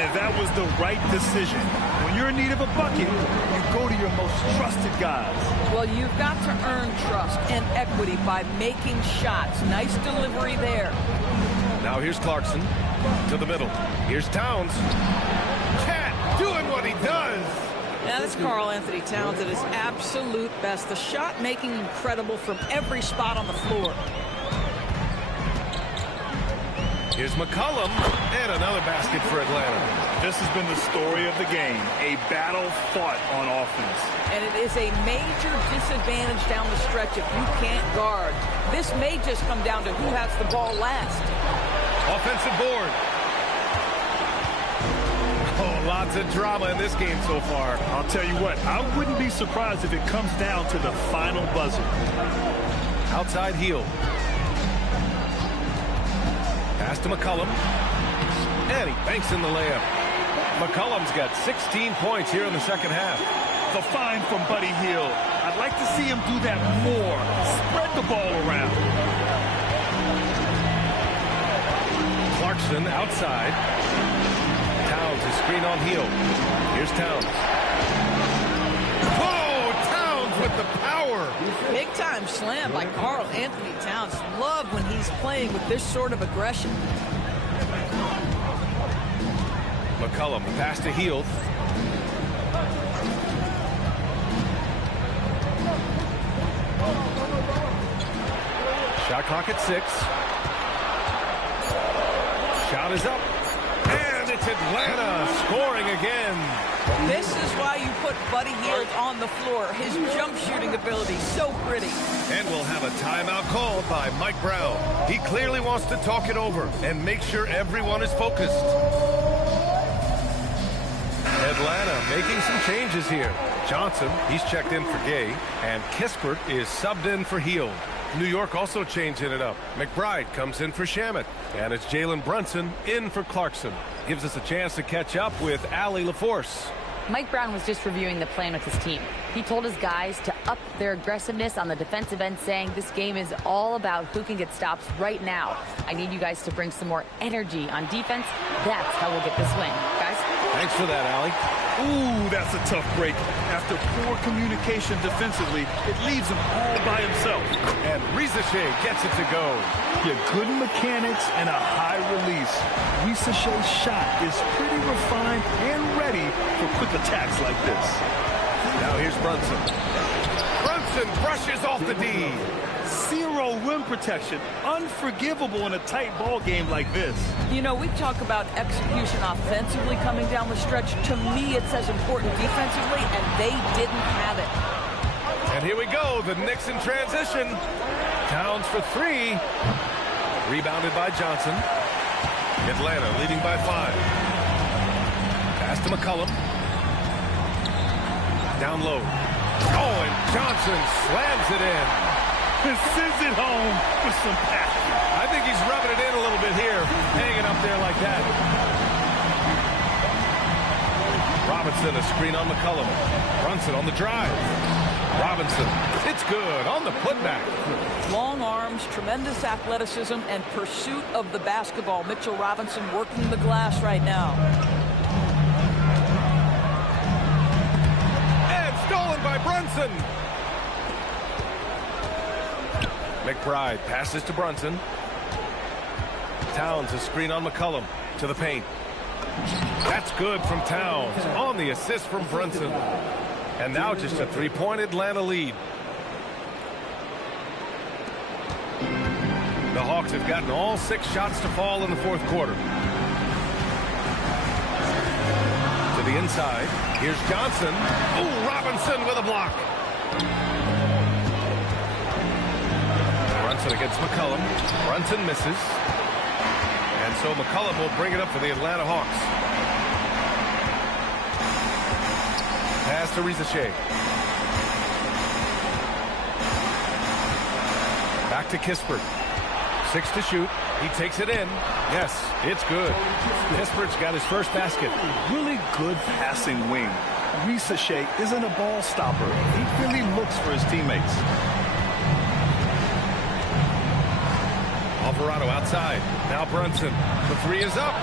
And that was the right decision. When you're in need of a bucket, you go to your most trusted guys. Well, you've got to earn trust and equity by making shots. Nice delivery there. Now here's Clarkson to the middle. Here's Towns. Cat doing what he does. Now this Karl Anthony Towns at his absolute best. The shot making incredible from every spot on the floor. Here's McCollum, and another basket for Atlanta. This has been the story of the game, a battle fought on offense. And it is a major disadvantage down the stretch if you can't guard. This may just come down to who has the ball last. Offensive board. Oh, lots of drama in this game so far. I'll tell you what, I wouldn't be surprised if it comes down to the final buzzer. Outside heel. Pass to McCollum. And he banks in the layup. McCollum's got 16 points here in the second half. The find from Buddy Hield. I'd like to see him do that more. Spread the ball around. Clarkson outside. Towns is screen on heel. Here's Towns. Oh, Towns with the power. Big time slam by Karl Anthony Towns. Love when he's playing with this sort of aggression. McCollum pass to Hield. Shot clock at 6. Shot is up. And it's Atlanta scoring again. This is why you put Buddy Hield on the floor. His jump shooting ability, so pretty. And we'll have a timeout called by Mike Brown. He clearly wants to talk it over and make sure everyone is focused. Atlanta making some changes here. Johnson, he's checked in for Gay, and Kispert is subbed in for Hield. New York also changing it up. McBride comes in for Shamet, and it's Jalen Brunson in for Clarkson. Gives us a chance to catch up with Allie LaForce. Mike Brown was just reviewing the plan with his team. He told his guys to up their aggressiveness on the defensive end, saying this game is all about who can get stops right now. I need you guys to bring some more energy on defense. That's how we'll get this win. Guys? Thanks for that, Allie. Ooh, that's a tough break. After poor communication defensively, it leaves him all by himself. And Rizachet gets it to go. Your good mechanics and a high release. Risachet's shot is pretty refined and ready for quick attacks like this. Now here's Brunson. Brunson brushes off the D. Zero rim protection. Unforgivable in a tight ball game like this. You know, we talk about execution offensively coming down the stretch. To me, it's as important defensively, and they didn't have it. And here we go, the Knicks in transition. Towns for three. Rebounded by Johnson. Atlanta leading by 5. Pass to McCollum. Down low. Oh, and Johnson slams it in. Sends it home with some passion. I think he's rubbing it in a little bit here, hanging up there like that. Robinson, a screen on McCollum. Brunson on the drive. Robinson, it's good on the putback. Long arms, tremendous athleticism, and pursuit of the basketball. Mitchell Robinson working the glass right now. And stolen by Brunson. McBride passes to Brunson. Towns, a screen on McCollum to the paint. That's good from Towns on the assist from Brunson. And now just a three-point Atlanta lead. The Hawks have gotten all 6 shots to fall in the fourth quarter. To the inside. Here's Johnson. Oh, Robinson with a block. Brunson against McCollum. Brunson misses. And so McCollum will bring it up for the Atlanta Hawks. Pass to Rizachet. Back to Kispert. 6 to shoot. He takes it in. Yes, it's good. Kispert's got his first basket. Really good passing wing. Rizachet isn't a ball stopper. He really looks for his teammates. Alvarado outside. Now Brunson. The 3 is up.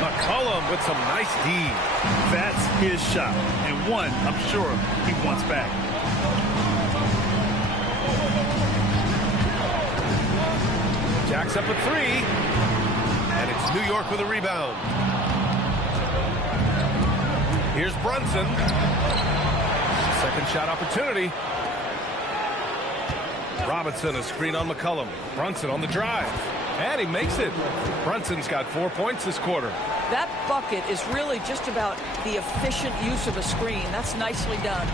McCollum with some nice D. That's his shot. And one, I'm sure, he wants back. Jacks up a 3. And it's New York with a rebound. Here's Brunson. Second shot opportunity. Robinson, a screen on McCollum. Brunson on the drive. And he makes it. Brunson's got 4 points this quarter. That bucket is really just about the efficient use of a screen. That's nicely done.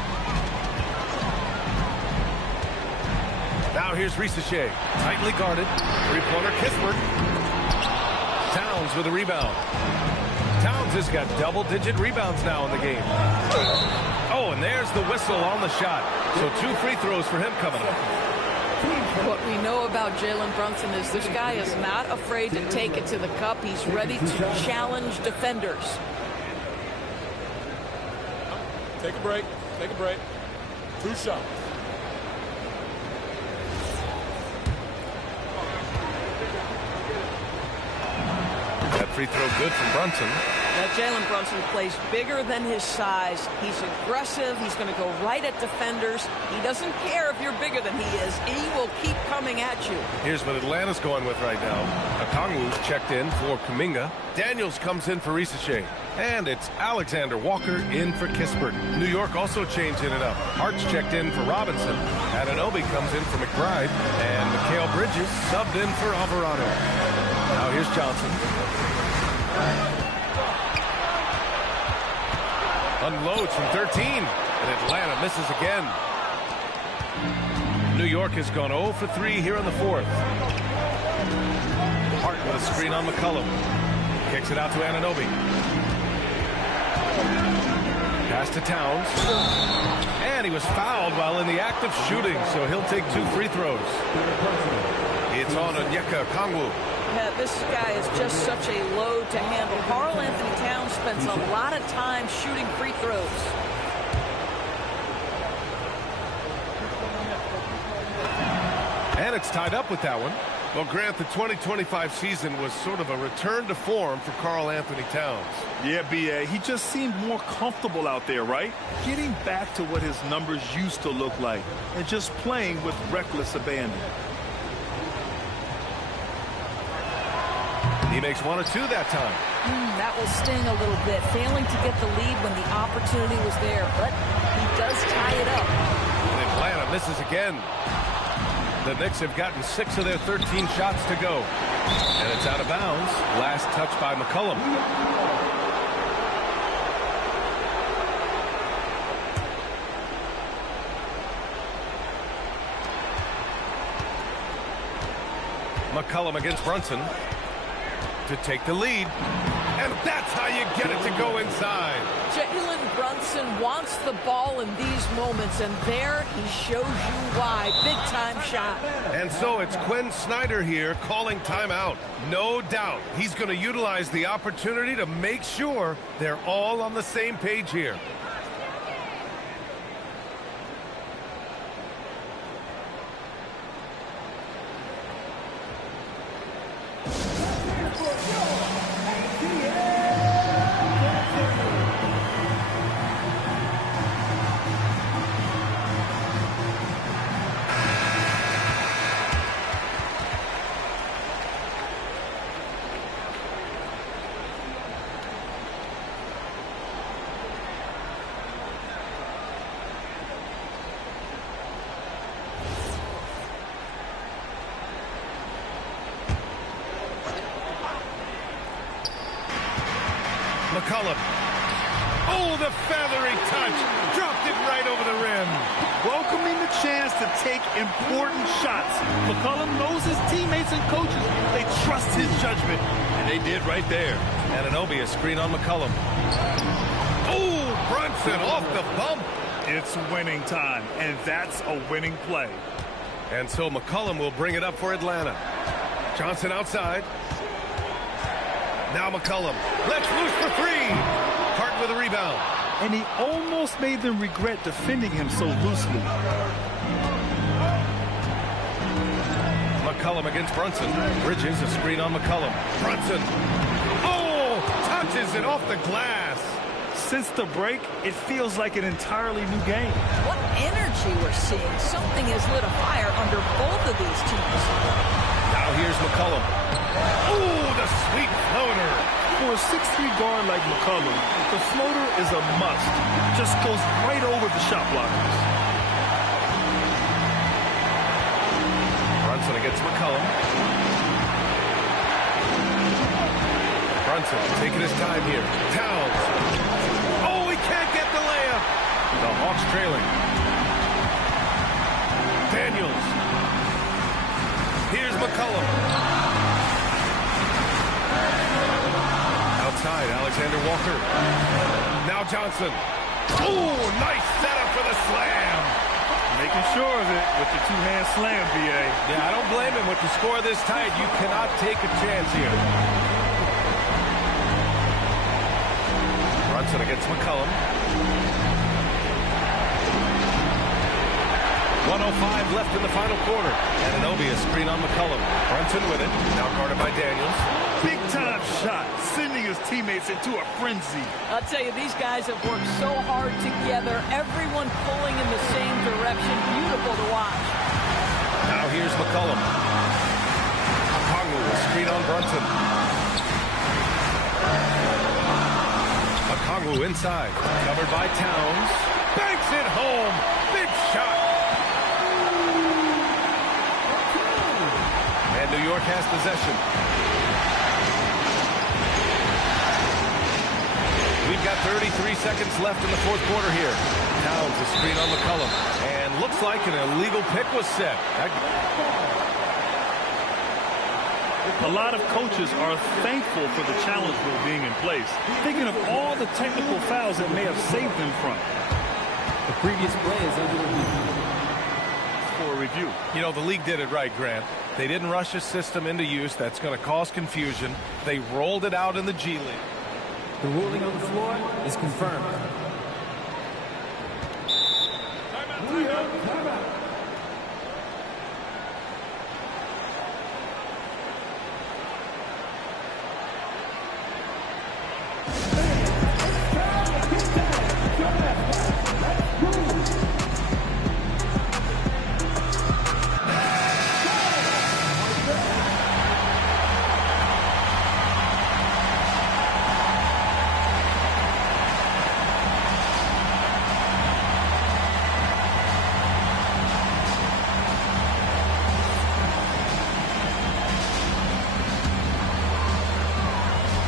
Now here's Rizachet. Tightly guarded. Three-pointer Kispert. Towns with a rebound. Towns has got double-digit rebounds now in the game. Oh, and there's the whistle on the shot. So 2 free throws for him coming up. What we know about Jalen Brunson is this guy is not afraid to take it to the cup. He's ready to challenge defenders. Take a break. Take a break. 2 shots. That free throw good from Brunson. Now, Jalen Brunson plays bigger than his size. He's aggressive. He's going to go right at defenders. He doesn't care if you're bigger than he is. He will keep coming at you. Here's what Atlanta's going with right now. Okongwu's checked in for Kuminga. Daniels comes in for Rizachet. And it's Alexander Walker in for Kispert. New York also changing it up. Hart's checked in for Robinson. Anunoby comes in for McBride. And Mikal Bridges subbed in for Alvarado. Now here's Johnson. Unloads from 13, and Atlanta misses again. New York has gone 0 for 3 here in the fourth. Hart with a screen on McCollum. Kicks it out to Anunoby. Pass to Towns. And he was fouled while in the act of shooting, so he'll take 2 free throws. It's on Onyeka Okongwu. Yeah, this guy is just such a load to handle. Karl Anthony Towns spends a lot of time shooting free throws. And it's tied up with that one. Well, Grant, the 2025 season was sort of a return to form for Karl Anthony Towns. Yeah, B.A., he just seemed more comfortable out there, right? Getting back to what his numbers used to look like and just playing with reckless abandon. He makes 1 or 2 that time. That will sting a little bit, failing to get the lead when the opportunity was there, but he does tie it up. And Atlanta misses again. The Knicks have gotten 6 of their 13 shots to go. And it's out of bounds. Last touch by McCollum. McCollum against Brunson to take the lead. And that's how you get it to go inside. Jalen Brunson wants the ball in these moments, and there he shows you why. Big-time shot. And so it's Quinn Snyder here calling timeout. No doubt he's going to utilize the opportunity to make sure they're all on the same page here. McCollum. Oh, the feathery touch. Dropped it right over the rim. Welcoming the chance to take important shots. McCollum knows his teammates and coaches. They trust his judgment. And they did right there. Anunoby, a screen on McCollum. Oh, Brunson off the bump. It's winning time, and that's a winning play. And so McCollum will bring it up for Atlanta. Johnson outside. Now McCollum lets loose for 3. Hart with a rebound. And he almost made them regret defending him so loosely. McCollum against Brunson. Bridges, a screen on McCollum. Brunson. Oh, touches it off the glass. Since the break, it feels like an entirely new game. What energy we're seeing. Something has lit a fire under both of these teams. Now here's McCollum. Oh, the sweet floater. For a 6'3" guard like McCollum, the floater is a must. Just goes right over the shot blockers. Brunson against McCollum. Brunson taking his time here. Towns. Oh, he can't get the layup. The Hawks trailing. Daniels. Here's McCollum. Outside, Alexander Walker. Now Johnson. Oh, nice setup for the slam. Making sure of it with the two-hand slam, B.A. Yeah, I don't blame him. With the score this tight, you cannot take a chance here. Brunson against McCollum. 1:05 left in the final quarter. Anunoby, a screen on McCollum. Brunson with it. Now guarded by Daniels. Big-time shot, sending his teammates into a frenzy. I'll tell you, these guys have worked so hard together. Everyone pulling in the same direction. Beautiful to watch. Now here's McCollum. Okongwu, a screen on Brunson. Okongwu inside. Covered by Towns. Banks it home. Big shot. And New York has possession. We've got 33 seconds left in the fourth quarter here. Towns a screen on McCollum. And looks like an illegal pick was set. A lot of coaches are thankful for the challenge rule being in place, thinking of all the technical fouls that may have saved them from. The previous play is under review. For a review. You know, the league did it right, Grant. They didn't rush a system into use. That's going to cause confusion. They rolled it out in the G League. The ruling on the floor is confirmed.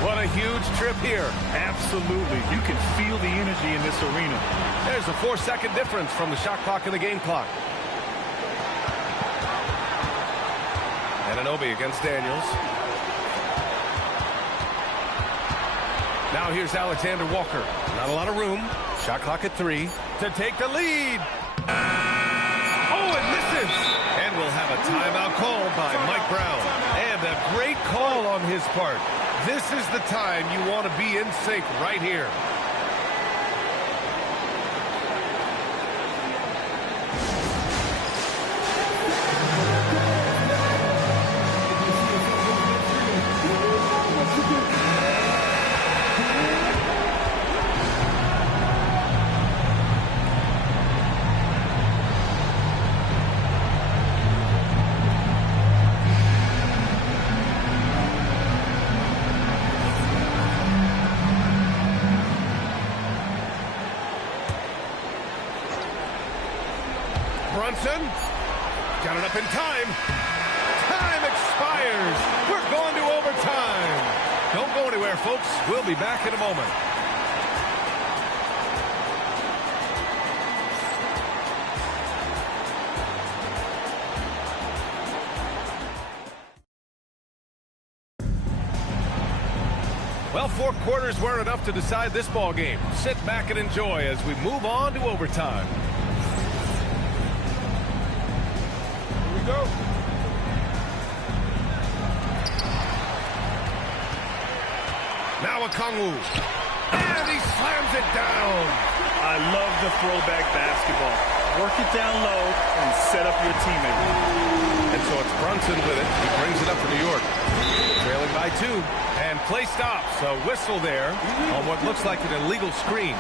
What a huge trip here. Absolutely. You can feel the energy in this arena. There's a 4-second difference from the shot clock and the game clock. Anunoby against Daniels. Now here's Alexander Walker. Not a lot of room. Shot clock at 3 to take the lead. Oh, it misses. And we'll have a timeout called by Mike Brown. And a great call on his part. This is the time you want to be in sync right here. Brunson got it up in time. Time expires. We're going to overtime. Don't go anywhere, folks. We'll be back in a moment. Well, 4 quarters weren't enough to decide this ball game. Sit back and enjoy as we move on to overtime. Go. Now Okongwu. And he slams it down. I love the throwback basketball. Work it down low and set up your teammate. And so it's Brunson with it. He brings it up for New York. Trailing by 2. And play stops. A whistle there on what looks like an illegal screen.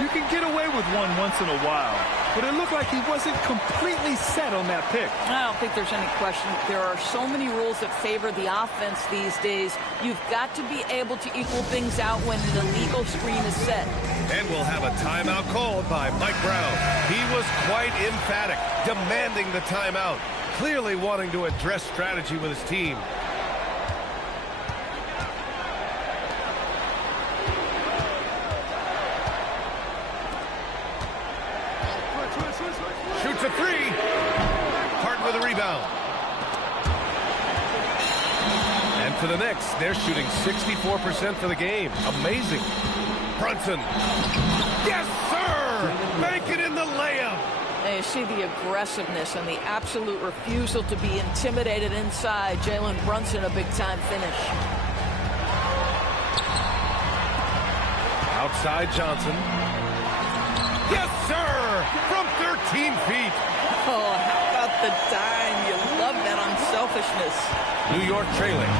You can get away with one once in a while, but it looked like he wasn't completely set on that pick. I don't think there's any question. There are so many rules that favor the offense these days. You've got to be able to equal things out when an illegal screen is set. And we'll have a timeout called by Mike Brown. He was quite emphatic, demanding the timeout, clearly wanting to address strategy with his team. Shoots a 3. Harden with a rebound. And for the Knicks, they're shooting 64% for the game. Amazing. Brunson. Yes, sir! Make it in the layup. And you see the aggressiveness and the absolute refusal to be intimidated inside. Jalen Brunson, a big-time finish. Outside Johnson. Yes, sir! From 13 feet. Oh, how about the dime? You love that unselfishness. New York trailing.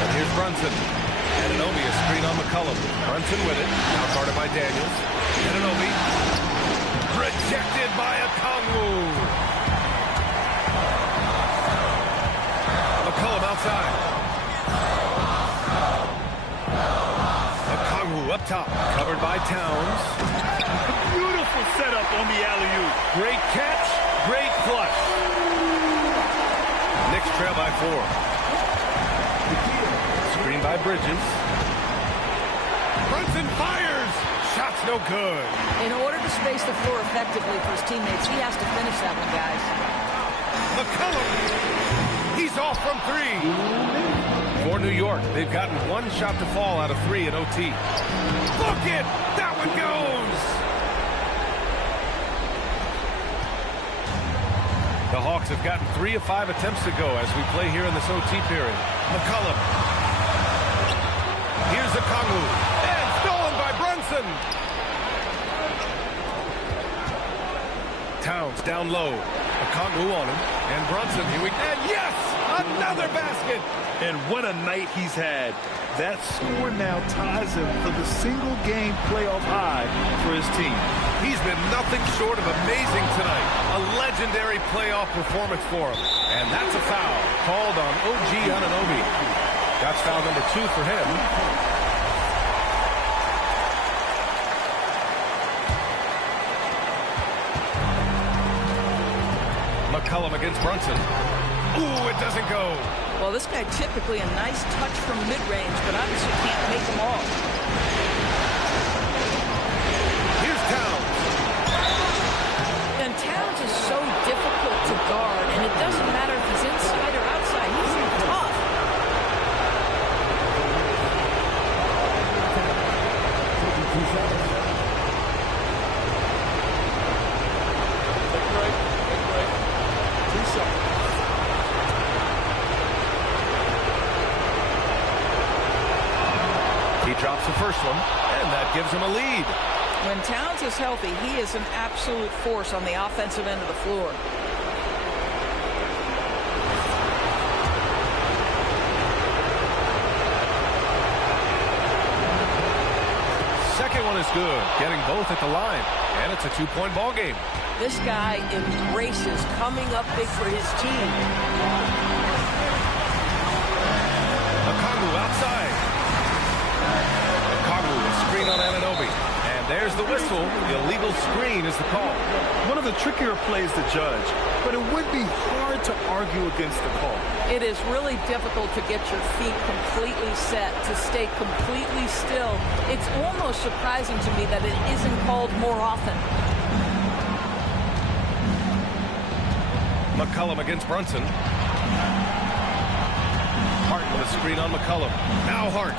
And here's Brunson. Anunoby, a screen on McCollum. Brunson with it. Now guarded by Daniels. Anunoby. Rejected by Okongwu. McCollum outside. Okongwu up top. Covered by Towns. Beautiful setup on the alley-oop. Great catch. Great flush. Knicks trail by 4. Screen by by Bridges. Brunson fires. Shot's no good. In order to space the floor effectively for his teammates, he has to finish that one, guys. McCollum. He's off from three. For New York, they've gotten one shot to fall out of three in OT. Look it! That one goes! The Hawks have gotten 3 of 5 attempts to go as we play here in this OT period. McCollum. Here's the Kongu. And stolen by Brunson. Towns down low. A Kongu on him. And Brunson. Here we go. And yes! Another basket! And what a night he's had. That score now ties him for the single-game playoff high for his team. He's been nothing short of amazing tonight. A legendary playoff performance for him. And that's a foul called on OG Anunoby. That's foul number 2 for him. McCollum against Brunson. Ooh, it doesn't go. Well, this guy typically a nice touch from mid-range, but obviously can't make them all. Here's Towns. And Towns is so difficult to guard, and it doesn't matter if he's inside or outside. He's tough. Take a break. 2 seconds. He drops the first one, and that gives him a lead. When Towns is healthy, he is an absolute force on the offensive end of the floor. Second one is good, getting both at the line, and it's a 2-point ball game. This guy embraces coming up big for his team. Kongu outside. Kongu, a screen on Anunoby. And there's the whistle. The illegal screen is the call. One of the trickier plays to judge, but it would be hard to argue against the call. It is really difficult to get your feet completely set, to stay completely still. It's almost surprising to me that it isn't called more often. McCollum against Brunson. Hart with a screen on McCollum. Now Hart.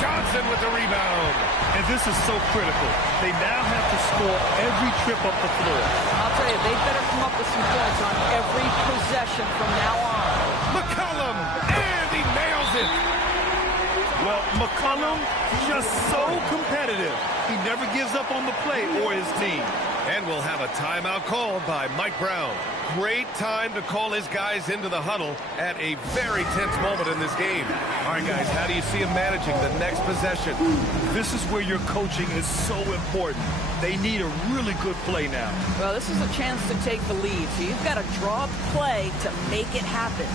Johnson with the rebound. And this is so critical. They now have to score every trip up the floor. I'll tell you, they better come up with some points on every possession from now on. McCollum, and he nails it. Well, McCollum, just so competitive. He never gives up on the play or his team. And we'll have a timeout called by Mike Brown. Great time to call his guys into the huddle at a very tense moment in this game. All right, guys, how do you see him managing the next possession? This is where your coaching is so important. They need a really good play now. Well, this is a chance to take the lead, so you've got to draw the play to make it happen.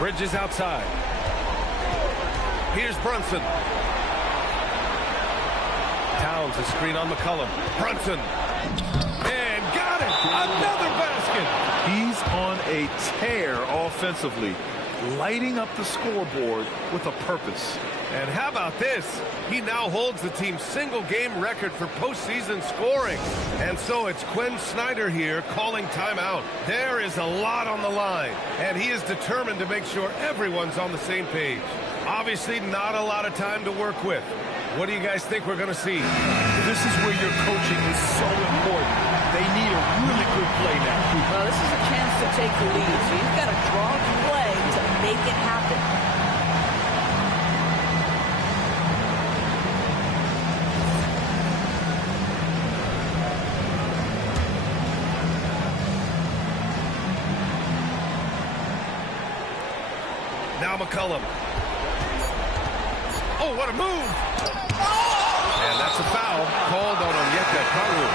Bridges outside. Here's Brunson. Towns, a screen on McCollum. Brunson. And got it! Another basket! He's on a tear offensively, lighting up the scoreboard with a purpose. And how about this? He now holds the team's single-game record for postseason scoring. And so it's Quinn Snyder here calling timeout. There is a lot on the line, and he is determined to make sure everyone's on the same page. Obviously, not a lot of time to work with. What do you guys think we're going to see? This is where your coaching is so important. They need a really good play now. Well, this is a chance to take the lead, so you've got to draw the play to make it happen. Now McCollum. Oh, what a move! And that's a foul called on Onyeka Karu.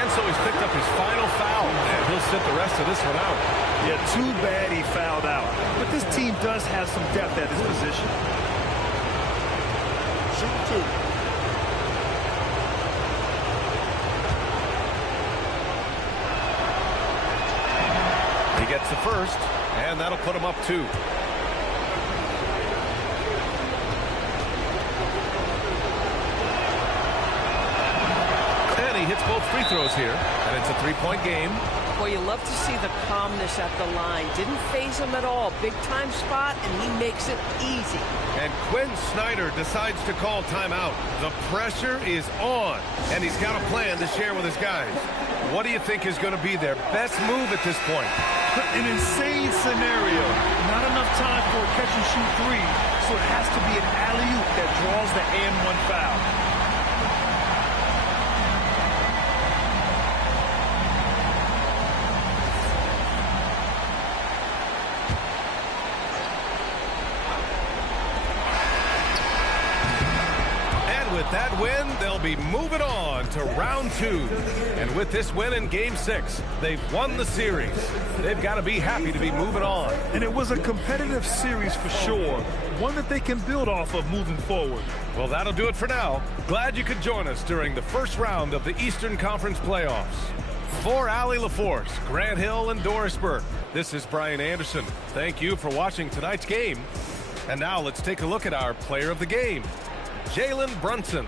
And so he's picked up his final foul, and he'll sit the rest of this one out. Yeah, too bad he fouled out. But this team does have some depth at this position. Shoot two. He gets the first, and that'll put him up 2. And he hits both free throws here, and it's a 3-point game. Boy, you love to see the calmness at the line. Didn't phase him at all. Big-time spot, and he makes it easy. And Quinn Snyder decides to call timeout. The pressure is on, and he's got a plan to share with his guys. What do you think is going to be their best move at this point? An insane scenario. Not enough time for a catch-and-shoot 3, so it has to be an alley-oop that draws the and-one foul. With that win, they'll be moving on to round 2. And with this win in Game 6, they've won the series. They've got to be happy to be moving on. And it was a competitive series for sure, one that they can build off of moving forward. Well, that'll do it for now. Glad you could join us during the first round of the Eastern Conference playoffs. For Allie LaForce, Grant Hill, and Doris Burke, this is Brian Anderson. Thank you for watching tonight's game. And now let's take a look at our player of the game. Jalen Brunson